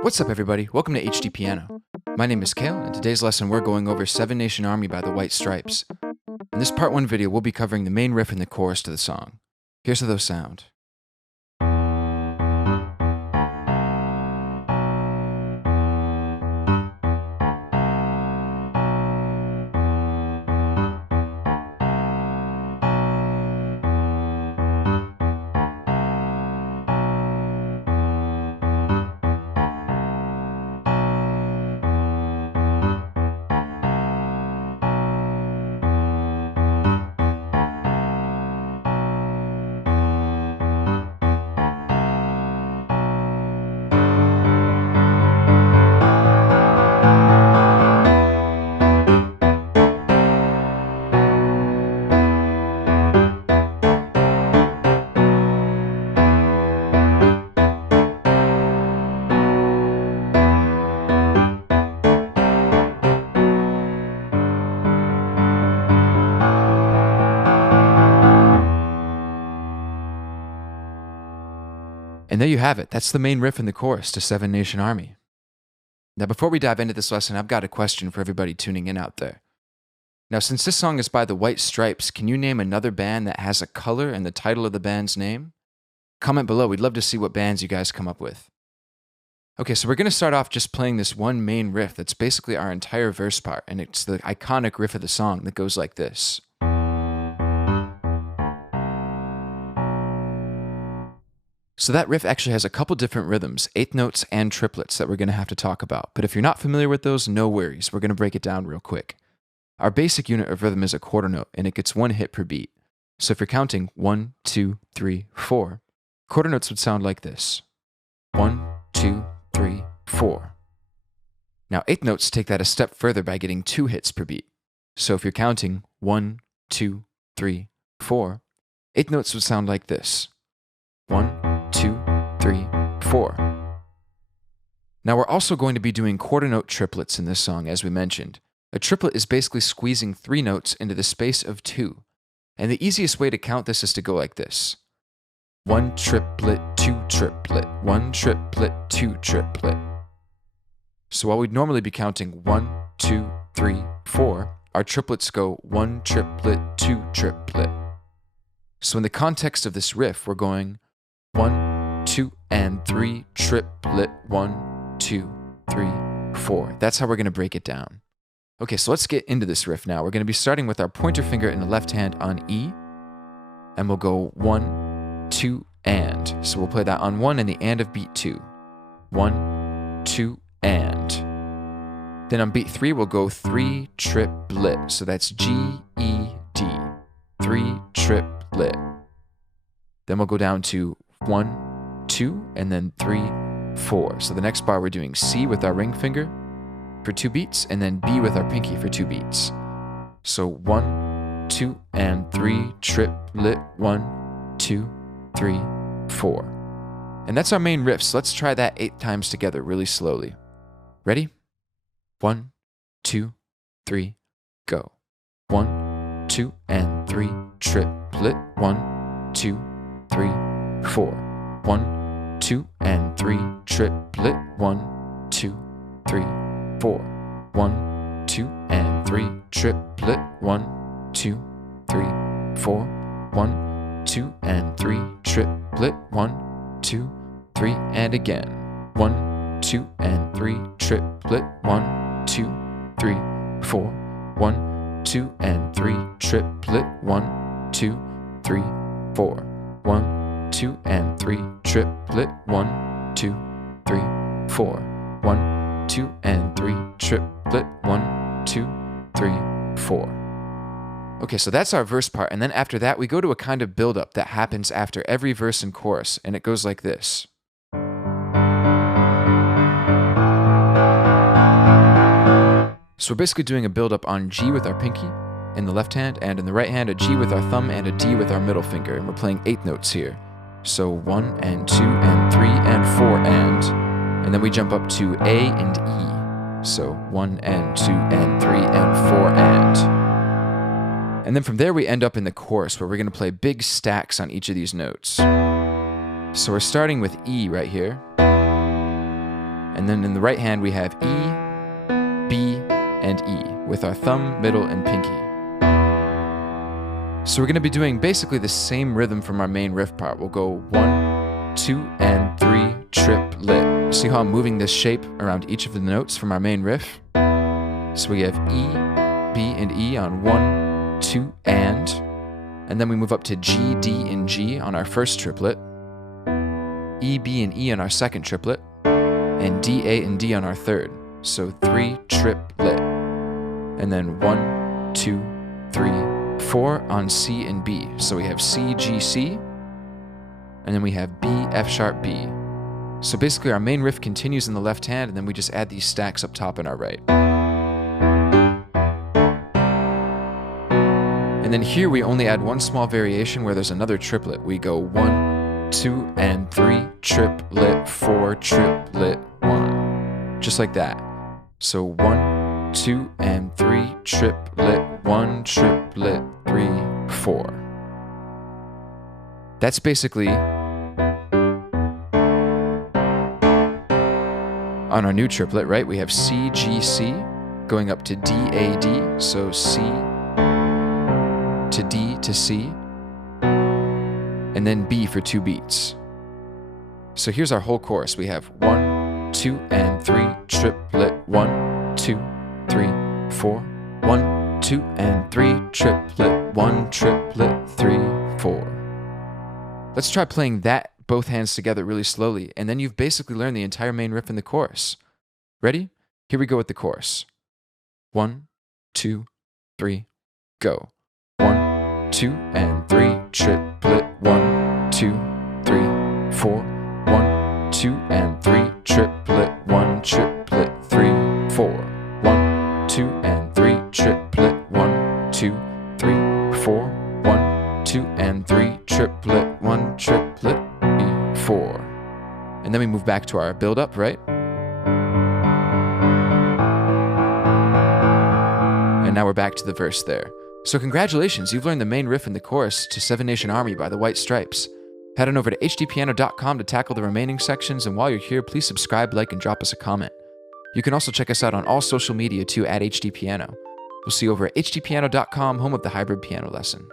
What's up, everybody? Welcome to HDpiano. My name is Kale, and today's lesson we're going over Seven Nation Army by the White Stripes. In this part 1 video, we'll be covering the main riff and the chorus to the song. Here's how those sound. And there you have it. That's the main riff and the chorus to Seven Nation Army. Now, before we dive into this lesson, I've got a question for everybody tuning in out there. Now, since this song is by the White Stripes, can you name another band that has a color in the title of the band's name? Comment below. We'd love to see what bands you guys come up with. Okay, so we're going to start off just playing this one main riff that's basically our entire verse part, and it's the iconic riff of the song that goes like this. So that riff actually has a couple different rhythms, eighth notes and triplets that we're going to have to talk about. But if you're not familiar with those, no worries. We're going to break it down real quick. Our basic unit of rhythm is a quarter note, and it gets one hit per beat. So if you're counting 1, 2, 3, 4, quarter notes would sound like this. 1, 2, 3, 4. Now eighth notes take that a step further by getting 2 hits per beat. So if you're counting 1, 2, 3, 4, eighth notes would sound like this. 1, 2, 3, 4. Now we're also going to be doing quarter note triplets in this song, as we mentioned. A triplet is basically squeezing 3 notes into the space of 2. And the easiest way to count this is to go like this. 1 triplet, 2 triplet, 1 triplet, 2 triplet. So while we'd normally be counting 1, 2, 3, 4, our triplets go 1 triplet, 2 triplet. So in the context of this riff, we're going 1, 2, and 3, triplet, 1, 2, 3, 4. That's how we're going to break it down. Okay, so let's get into this riff now. We're going to be starting with our pointer finger in the left hand on E, and we'll go 1, 2, and. So we'll play that on 1 and the and of beat 2. 1, 2, and. Then on beat 3, we'll go 3 triplet. So that's G, E, D. 3 triplet. Then we'll go down to 1, 2, and then 3, 4. So the next bar we're doing C with our ring finger for 2 beats, and then B with our pinky for 2 beats. So 1, 2, and 3, triplet, 1, 2, 3, 4. And that's our main riff, so let's try that 8 times together really slowly. Ready? 1, 2, 3, go. 1, 2, and 3, triplet, 1, 2, 3, 4. 1, 2, and 3, triplet, 1, 2, 3, 4. 1, 2, and 3, triplet, 1, 2, 3, 4. 1, 2, and 3, triplet, 1, 2, 3, and again. 1, 2, and 3, triplet, 1, 2, 3, 4. 1, 2, and 3, triplet, 1, 2, 3, 4. 1, 2, and 3, triplet, 1, 2, 3, 4. 1, 2, and 3, triplet, 1, 2, 3, 4. Okay, so that's our verse part, and then after that, we go to a kind of build-up that happens after every verse and chorus, and it goes like this. So we're basically doing a build-up on G with our pinky in the left hand, and in the right hand, a G with our thumb and a D with our middle finger, and we're playing 8 notes here. So 1, and 2, and 3, and 4, and then we jump up to A and E. So 1, and 2, and 3, and 4, and then from there we end up in the chorus where we're going to play big stacks on each of these notes. So we're starting with E right here. And then in the right hand, we have E, B, and E with our thumb, middle, and pinky. So we're going to be doing basically the same rhythm from our main riff part. We'll go 1, 2, and 3, triplet. See how I'm moving this shape around each of the notes from our main riff? So we have E, B, and E on 1, 2, and then we move up to G, D, and G on our first triplet, E, B, and E on our second triplet, and D, A, and D on our third. So 3, triplet. And then 1, 2, 3, 4 on C and B. So we have C, G, C, and then we have B, F sharp, B. So basically our main riff continues in the left hand, and then we just add these stacks up top in our right. And then here we only add one small variation where there's another triplet. We go 1, 2, and 3, triplet, 4, triplet, 1. Just like that. So 1, 2, and 3, triplet, 1, triplet, 3, 4. That's basically on our new triplet, right? We have C, G, C going up to D, A, D. So C to D to C, and then B for 2 beats. So here's our whole chorus. We have 1, 2, and 3, triplet, 1, 2, 3, 4, 1, 2, and 3, triplet, 1, triplet, 3, 4. Let's try playing that both hands together really slowly, and then you've basically learned the entire main riff in the chorus. Ready? Here we go with the chorus. 1, 2, 3, go. 1, 2, and 3, triplet, 1, 2, 3, 4, 1, 2, and 3, triplet, 1, triplet, 3, 4, 1, 2, and 3, triplet, 1, 2, 3, 4, 1, 2, and 3, triplet, 1, triplet, 3, 4. And then we move back to our build up, right? And now we're back to the verse there. So congratulations, you've learned the main riff and the chorus to Seven Nation Army by the White Stripes. Head on over to HDpiano.com to tackle the remaining sections, and while you're here, please subscribe, like, and drop us a comment. You can also check us out on all social media too at HDpiano. We'll see you over at HDpiano.com, home of the hybrid piano lesson.